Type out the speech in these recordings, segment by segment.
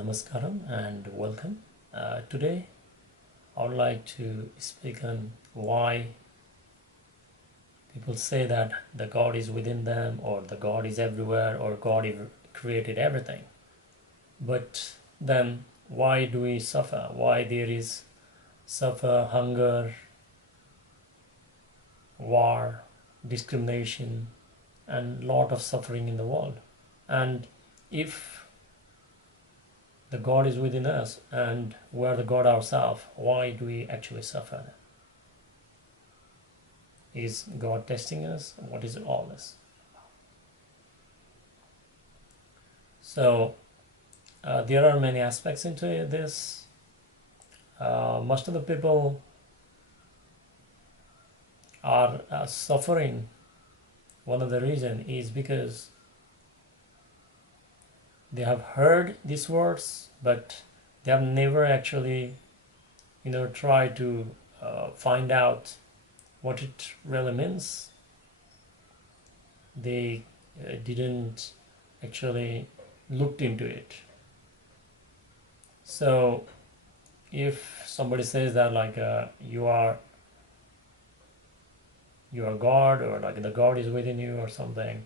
Namaskaram and welcome. Today I would like to speak on why people say that the God is within them, or the God is everywhere, or God created everything. But then why do we suffer? Why there is suffer, hunger, war, discrimination, and lot of suffering in the world? And if the God is within us and we're the God ourselves, why do we actually suffer? Is God testing us? What is all this? So there are many aspects into this. Most of the people are suffering. One of the reasons is because they have heard these words, but they have never actually, tried to find out what it really means. They didn't actually looked into it. So if somebody says that you are God, or like the God is within you or something,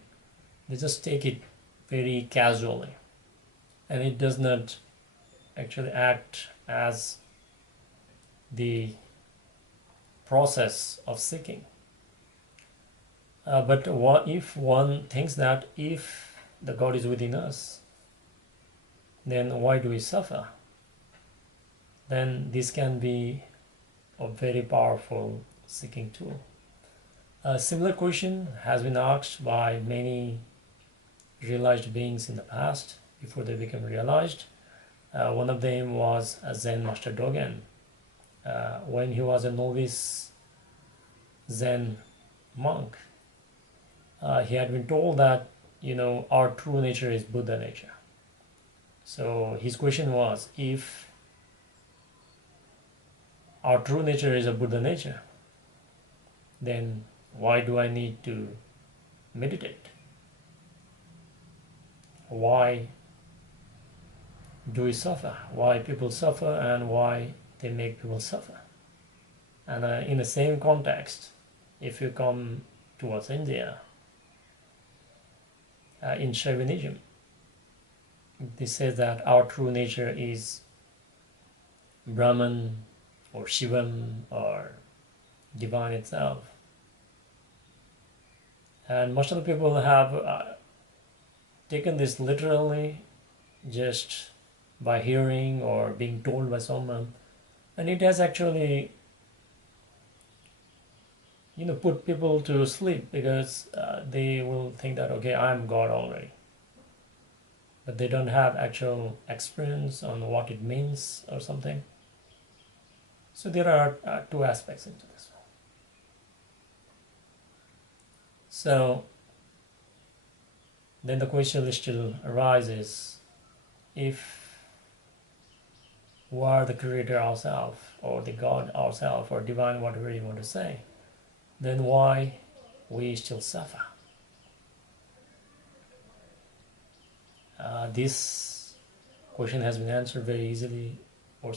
they just take it very casually, and it does not actually act as the process of seeking. But what if one thinks that if the God is within us, then why do we suffer? Then this can be a very powerful seeking tool. A similar question has been asked by many realized beings in the past before they became realized. One of them was Zen Master Dogen. When he was a novice Zen monk, he had been told that our true nature is Buddha nature. So his question was, if our true nature is a Buddha nature, then why do I need to meditate? Why do we suffer? Why people suffer, and why they make people suffer? And in the same context, if you come towards India, in Shaivanism, they say that our true nature is Brahman or Shivam or divine itself. And most of the people have taken this literally, just by hearing or being told by someone, and it has actually put people to sleep, because they will think that, okay, I'm God already, but they don't have actual experience on what it means or something. So there are two aspects into this. So then the question still arises, if we are the creator ourselves, or the God ourselves, or divine, whatever you want to say, then why we still suffer? This question has been answered very easily or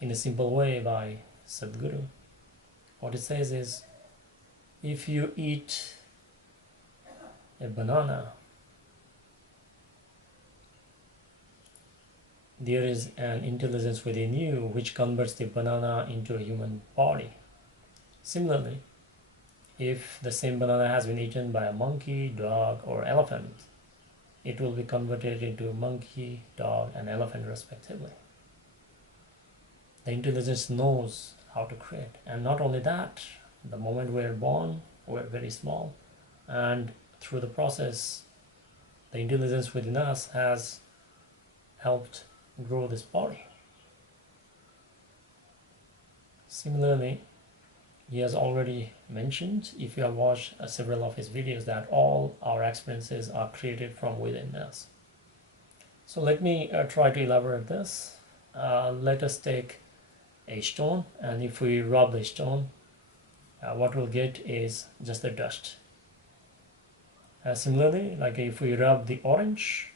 in a simple way by Sadhguru. What it says is, if you eat a banana, there is an intelligence within you which converts the banana into a human body. Similarly, if the same banana has been eaten by a monkey, dog, or elephant, it will be converted into a monkey, dog, and elephant respectively. The intelligence knows how to create. And not only that, the moment we're born, we're very small, and through the process, the intelligence within us has helped grow this body. Similarly, he has already mentioned, if you have watched several of his videos, that all our experiences are created from within us. So let me try to elaborate this. Let us take a stone, and if we rub the stone, what we'll get is just the dust. Similarly, like if we rub the orange,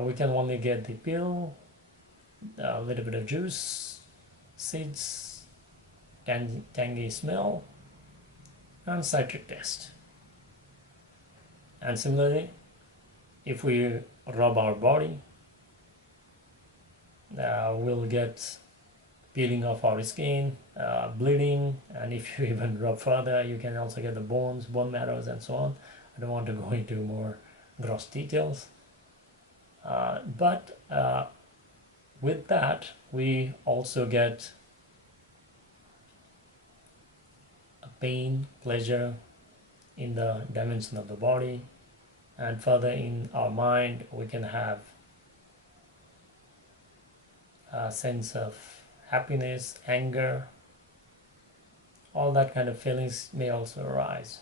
We can only get the peel, a little bit of juice, seeds, tangy smell, and citric taste. And similarly, if we rub our body, we'll get peeling of our skin, bleeding, and if you even rub further, you can also get the bones, bone marrows, and so on. I don't want to go into more gross details. But with that, we also get a pain, pleasure in the dimension of the body, and further in our mind, we can have a sense of happiness, anger, all that kind of feelings may also arise.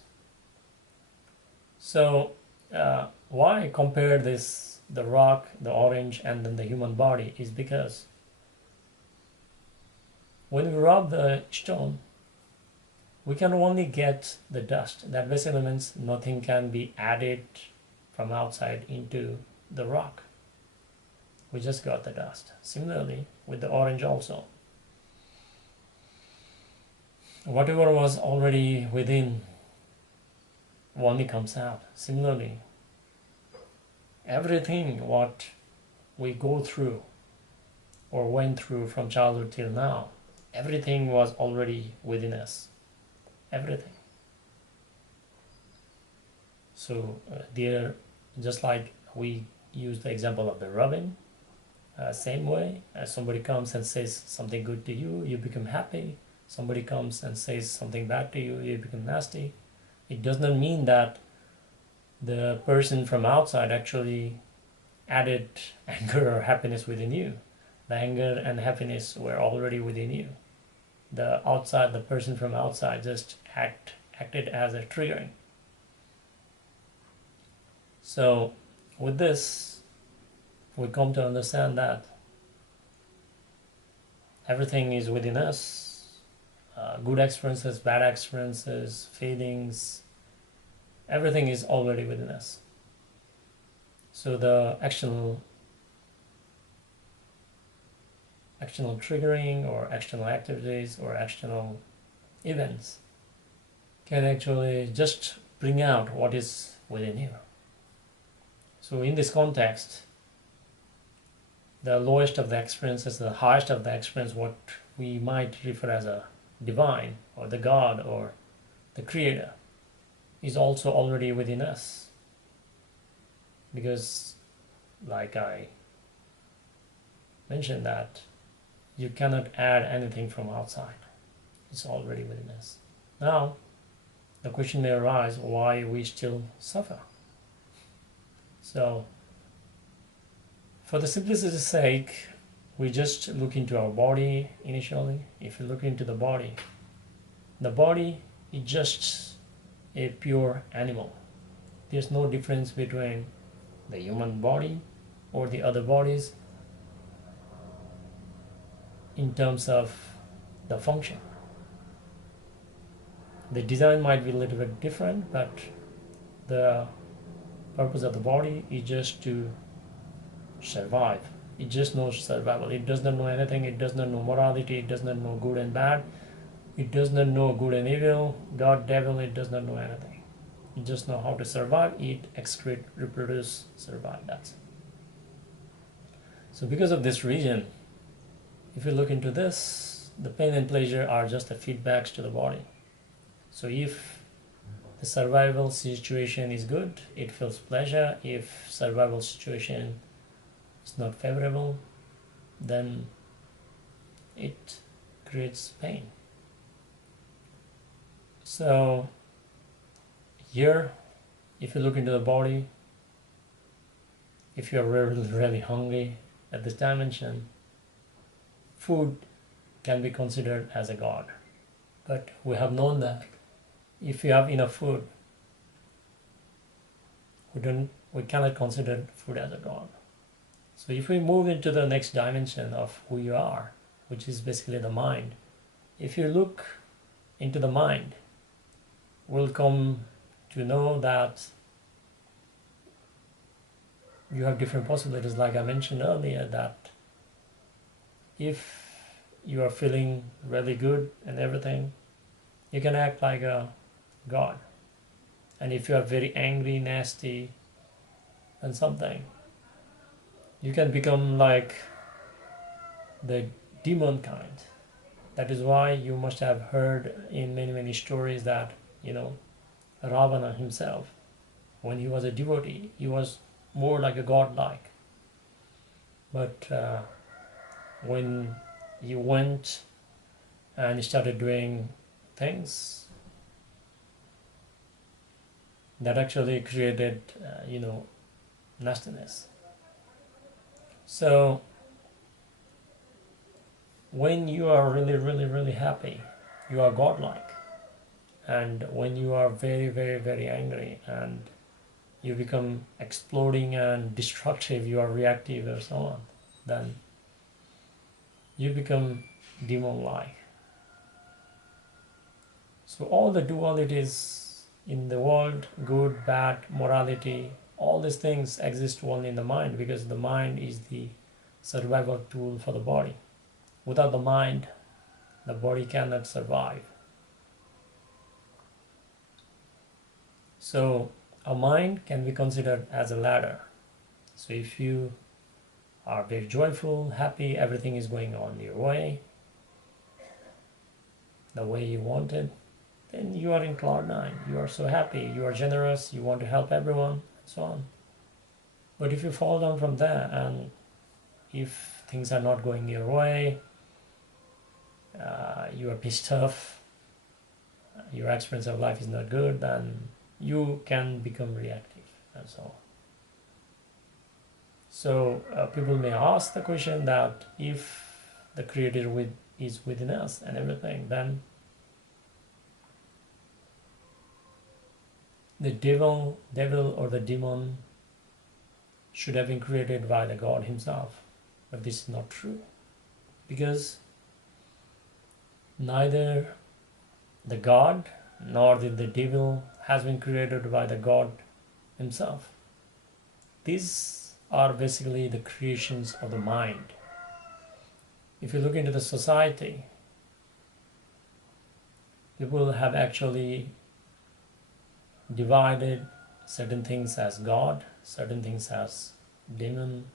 So why compare this, the rock, the orange, and then the human body, is because when we rub the stone, we can only get the dust. That basically means nothing can be added from outside into the rock. We just got the dust. Similarly with the orange also. Whatever was already within only comes out. Similarly, everything what we go through or went through from childhood till now, everything was already within us. Everything. So there, just like we use the example of the rubbing, same way, as somebody comes and says something good to you, you become happy. Somebody comes and says something bad to you, you become nasty. It does not mean that the person from outside actually added anger or happiness within you. The anger and happiness were already within you. The person from outside just acted as a triggering. So with this, we come to understand that everything is within us. Good experiences, bad experiences, feelings, everything is already within us. So the external triggering or external activities or external events can actually just bring out what is within you. So in this context, the lowest of the experiences, the highest of the experience, what we might refer as a divine or the God or the creator, is also already within us. Because like I mentioned, that you cannot add anything from outside. It's already within us. Now the question may arise, why we still suffer? So for the simplicity's sake, we just look into our body initially. If you look into the body is just a pure animal. There's no difference between the human body or the other bodies in terms of the function. The design might be a little bit different, but the purpose of the body is just to survive. It just knows survival. It does not know anything. It does not know morality. It does not know good and bad. It does not know good and evil, God, devil. It does not know anything. It just knows how to survive, eat, excrete, reproduce, survive. That's it. So because of this reason, if you look into this, the pain and pleasure are just the feedbacks to the body. So if the survival situation is good, it feels pleasure. If survival situation is not favorable, then it creates pain. So here, if you look into the body, if you are really hungry at this dimension, food can be considered as a god. But we have known that if you have enough food, we cannot consider food as a god. So if we move into the next dimension of who you are, which is basically the mind, if you look into the mind, we'll come to know that you have different possibilities. Like I mentioned earlier, that if you are feeling really good and everything, you can act like a god. And if you are very angry, nasty, and something, you can become like the demon kind. That is why you must have heard in many, many stories that, Ravana himself, when he was a devotee, he was more like a god-like. But when he went and he started doing things that actually created, nastiness. So when you are really, really, really happy, you are godlike. And when you are very, very, very angry and you become exploding and destructive, you are reactive or so on, then you become demon-like. So all the dualities in the world, good, bad, morality, all these things exist only in the mind, because the mind is the survival tool for the body. Without the mind, the body cannot survive. So a mind can be considered as a ladder. So if you are very joyful, happy, everything is going on your way, the way you want it, then you are in cloud nine. You are so happy, you are generous, you want to help everyone, and so on. But if you fall down from there, and if things are not going your way, you are pissed off, your experience of life is not good, then you can become reactive and so on. So people may ask the question that if the Creator is within us and everything, then the devil or the demon should have been created by the God himself. But this is not true, because neither the God nor the devil has been created by the God himself. These are basically the creations of the mind. If you look into the society, people have actually divided certain things as God, certain things as demon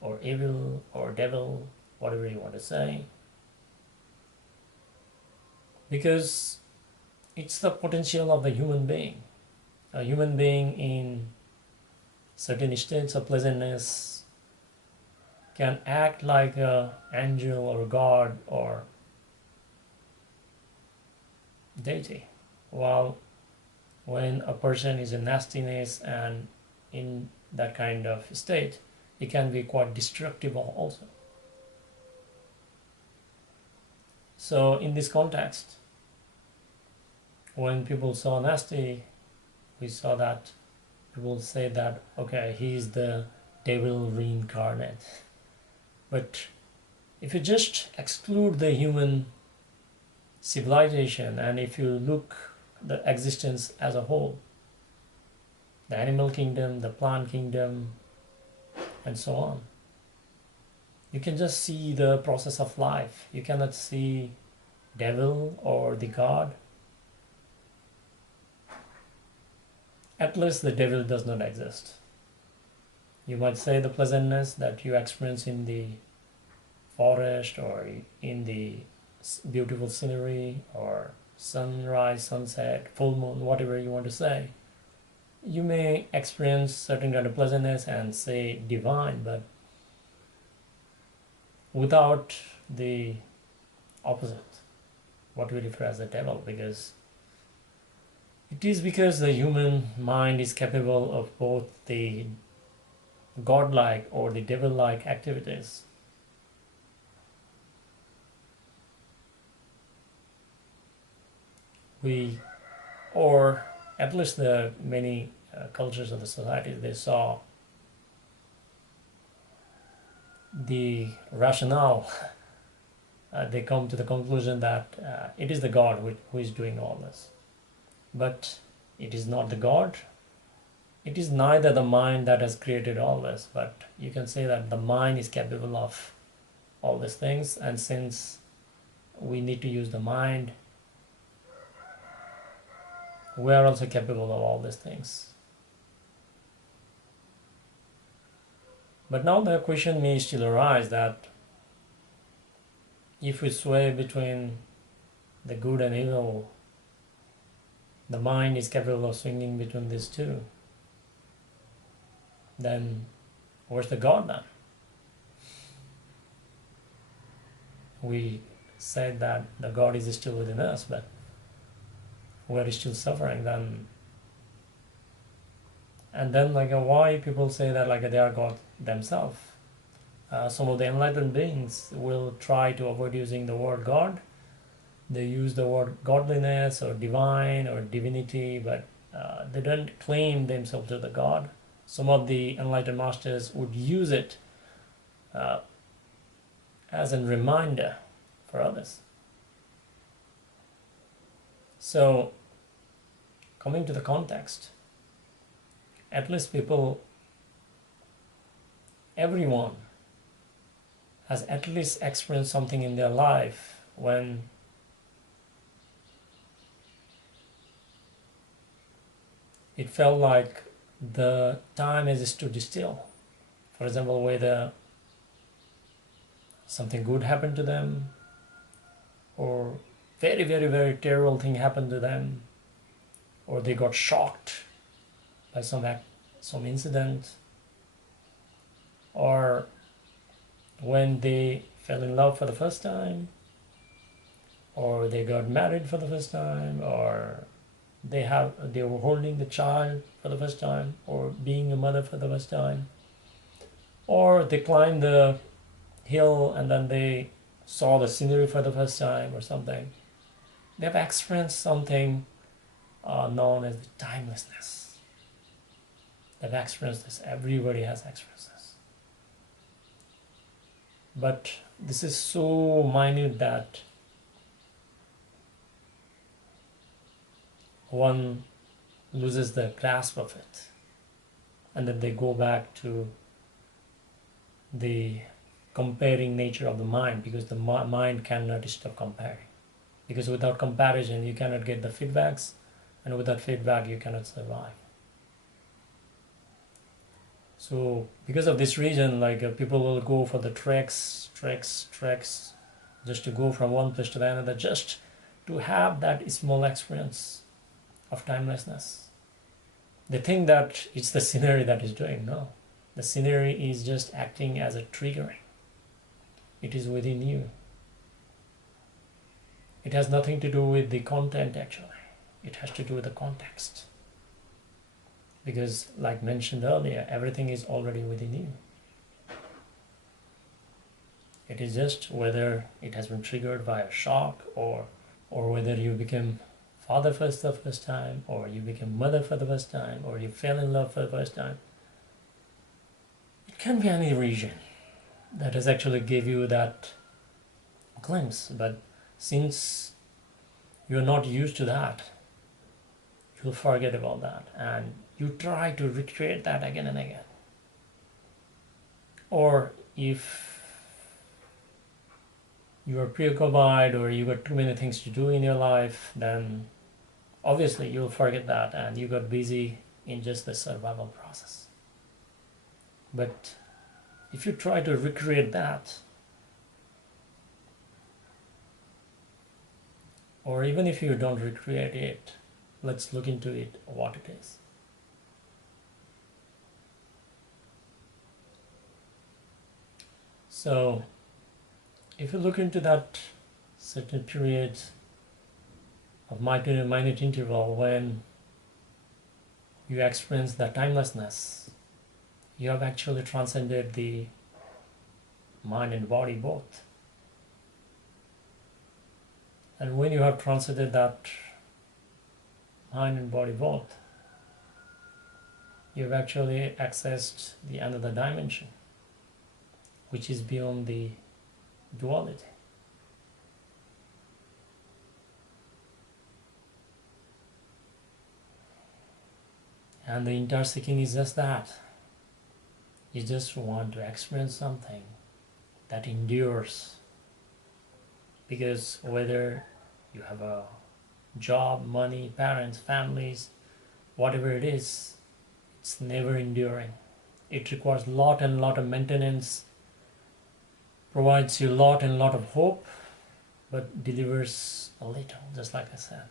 or evil or devil, whatever you want to say, because it's the potential of the human being. A human being in certain states of pleasantness can act like an angel or God or deity, while when a person is in nastiness and in that kind of state, it can be quite destructive also. So in this context, when people saw nasty, we saw that people say that, okay, he is the devil reincarnate. But if you just exclude the human civilization, and if you look the existence as a whole, the animal kingdom, the plant kingdom, and so on, you can just see the process of life. You cannot see devil or the God. At least the devil does not exist. You might say the pleasantness that you experience in the forest or in the beautiful scenery or sunrise, sunset, full moon, whatever you want to say. You may experience certain kind of pleasantness and say divine, but without the opposite, what we refer as the devil, because it is because the human mind is capable of both the godlike or the devil-like activities. Or at least the many cultures of the society, they saw the rationale. They come to the conclusion that it is the God who is doing all this. But it is not the God, it is neither the mind that has created all this, but you can say that the mind is capable of all these things, and since we need to use the mind, we are also capable of all these things. But now the question may still arise that if we sway between the good and evil, the mind is capable of swinging between these two, then where's the God then? We said that the God is still within us, but we're still suffering then. And then why people say that they are God themselves? Some of the enlightened beings will try to avoid using the word God. They use the word godliness or divine or divinity, but they don't claim themselves to the God. Some of the enlightened masters would use it as a reminder for others. So, coming to the context, at least everyone has at least experienced something in their life when it felt like the time has stood still. For example, whether something good happened to them or very, very, very terrible thing happened to them, or they got shocked by some incident, or when they fell in love for the first time, or they got married for the first time, or they were holding the child for the first time, or being a mother for the first time, or they climbed the hill and then they saw the scenery for the first time or something. They have experienced something known as the timelessness. They've experienced this. Everybody has experienced this. But this is so minute that one loses the grasp of it, and then they go back to the comparing nature of the mind, because the mind cannot stop comparing, because without comparison you cannot get the feedbacks, and without feedback you cannot survive. So because of this reason, people will go for the treks just to go from one place to the another, just to have that small experience of timelessness. They think that it's the scenery that is doing. No, the scenery is just acting as a triggering. It is within you. It has nothing to do with the content actually. It has to do with the context. Because like mentioned earlier, everything is already within you. It is just whether it has been triggered by a shock, or whether you became father for the first time, or you became mother for the first time, or you fell in love for the first time. It can be any region that has actually gave you that glimpse, but since you're not used to that, you'll forget about that and you try to recreate that again and again. Or if you are preoccupied or you got too many things to do in your life, then obviously you'll forget that and you got busy in just the survival process. But if you try to recreate that, or even if you don't recreate it, let's look into it, what it is. So if you look into that certain period of minute interval when you experience the timelessness, you have actually transcended the mind and body both. And when you have transcended that mind and body both, you've actually accessed the another dimension, which is beyond the duality. And the entire seeking is just that. You just want to experience something that endures. Because whether you have a job, money, parents, families, whatever it is, it's never enduring. It requires lot and lot of maintenance, provides you lot and lot of hope, but delivers a little, just like I said,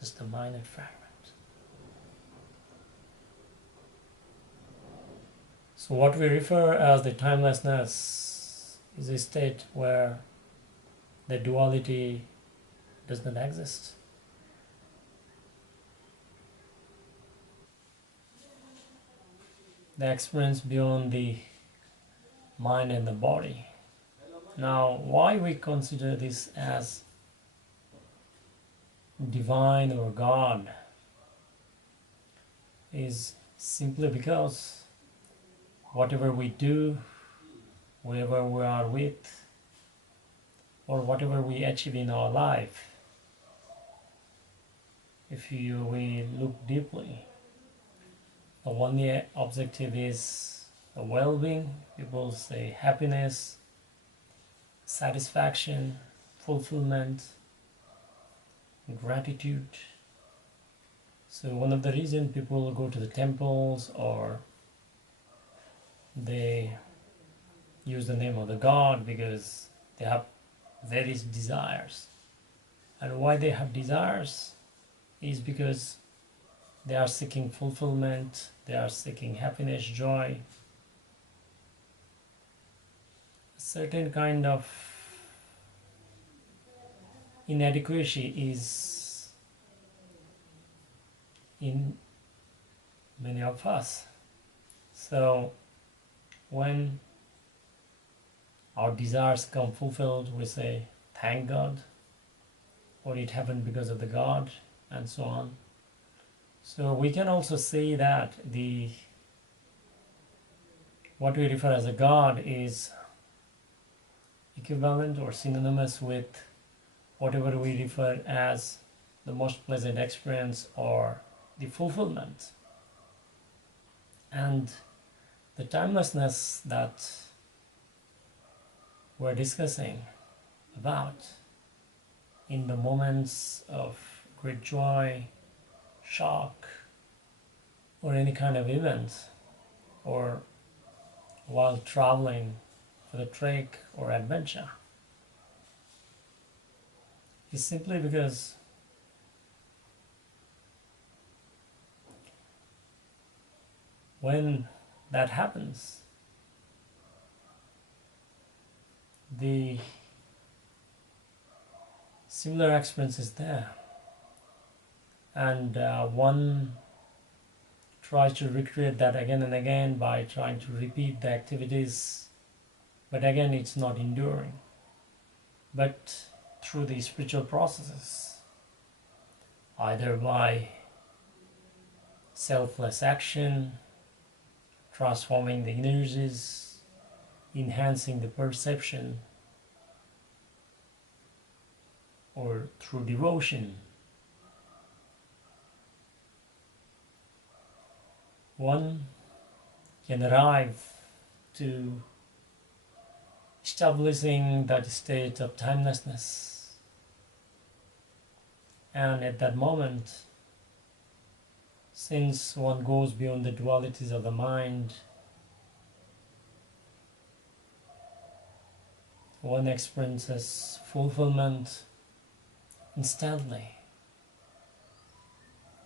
just a minor fragment. So what we refer as the timelessness is a state where the duality does not exist. The experience beyond the mind and the body. Now, why we consider this as divine or God is simply because whatever we do, whoever we are with, or whatever we achieve in our life, if we look deeply, the only objective is the well-being. People say happiness, satisfaction, fulfillment, gratitude. So one of the reasons people go to the temples or they use the name of the god because they have various desires. And why they have desires is because they are seeking fulfillment, they are seeking happiness, joy, a certain kind of inadequacy is in many of us. So when our desires come fulfilled, we say thank God, or it happened because of the God, and so on. So we can also say that what we refer as a God is equivalent or synonymous with whatever we refer as the most pleasant experience or the fulfillment. And the timelessness that we're discussing about in the moments of great joy, shock, or any kind of event, or while traveling for the trek or adventure, is simply because when that happens, the similar experience is there, and one tries to recreate that again and again by trying to repeat the activities, but again it's not enduring. But through the spiritual processes, either by selfless action, transforming the energies, enhancing the perception, or through devotion, one can arrive to establishing that state of timelessness. And at that moment, since one goes beyond the dualities of the mind, one experiences fulfillment instantly.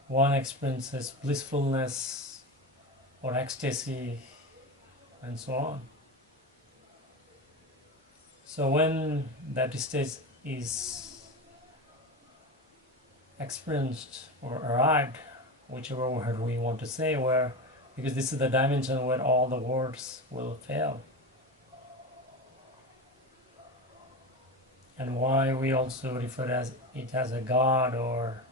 One experiences blissfulness or ecstasy and so on. So when that state is experienced or arrived, whichever word we want to say, where, because this is the dimension where all the words will fail. And why we also refer it as a God, or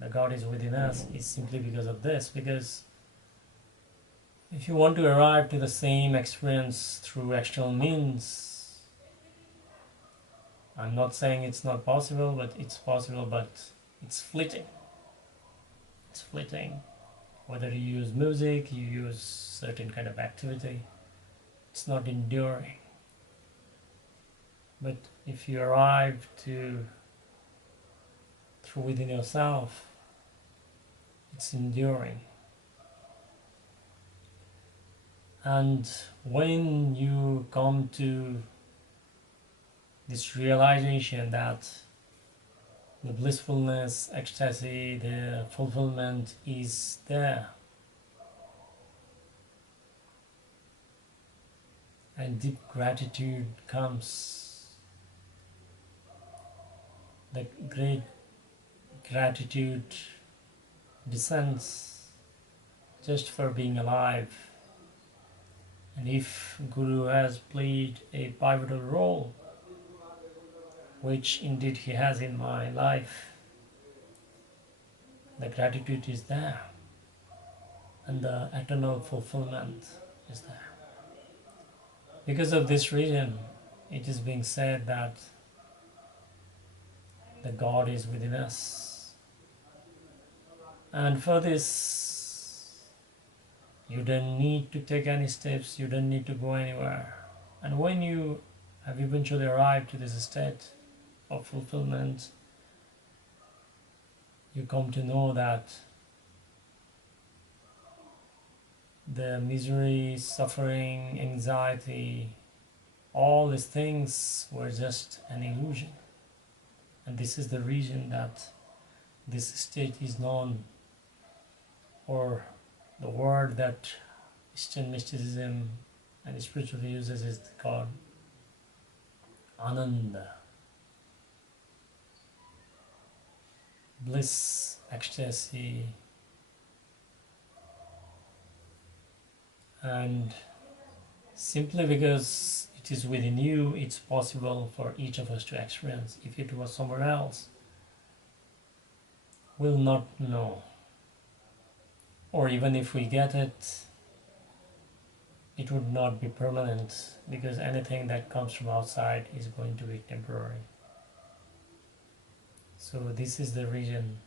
the God is within us, is simply because of this. Because if you want to arrive to the same experience through external means, I'm not saying it's not possible, but it's possible, but it's fleeting. It's fleeting. whether you use music, you use certain kind of activity, it's not enduring. But if you arrive to through within yourself, it's enduring. And when you come to this realization that the blissfulness, ecstasy, the fulfillment is there, and deep gratitude comes, the great gratitude descends just for being alive. And if Guru has played a pivotal role, which indeed he has in my life, the gratitude is there and the eternal fulfillment is there. Because of this reason, it is being said that the God is within us. And for this, you don't need to take any steps, you don't need to go anywhere. And when you have eventually arrived to this state of fulfillment, you come to know that the misery, suffering, anxiety, all these things were just an illusion. And this is the reason that this state is known, or the word that Eastern mysticism and spirituality uses is called Ananda. Bliss, ecstasy, and simply because it is within you, it's possible for each of us to experience. If it was somewhere else, we'll not know. Or even if we get it, it would not be permanent, because anything that comes from outside is going to be temporary. So this is the reason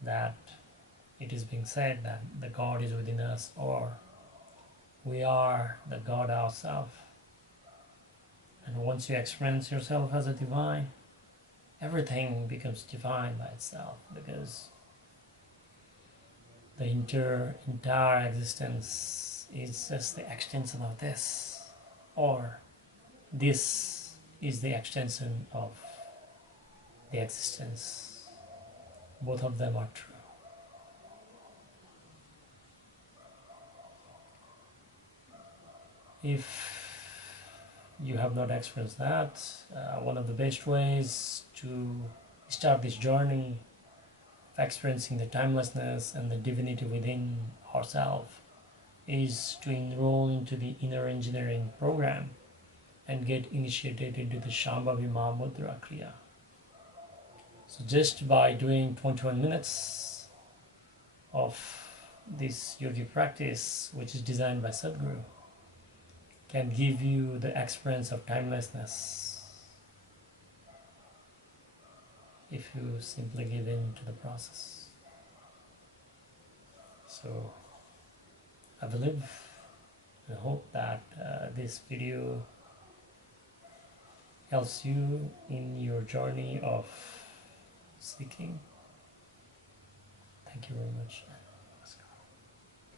that it is being said that the God is within us, or we are the God ourselves. And once you experience yourself as a divine, everything becomes divine by itself, because the entire existence is just the extension of this, or this is the extension of the existence. Both of them are true. If you have not experienced that, one of the best ways to start this journey of experiencing the timelessness and the divinity within ourselves is to enroll into the inner engineering program and get initiated into the Shambhavi Mahamudra Kriya. So just by doing 21 minutes of this yogi practice, which is designed by Sadhguru, can give you the experience of timelessness if you simply give in to the process. So I believe and hope that this video helps you in your journey of seeking. Thank you very much.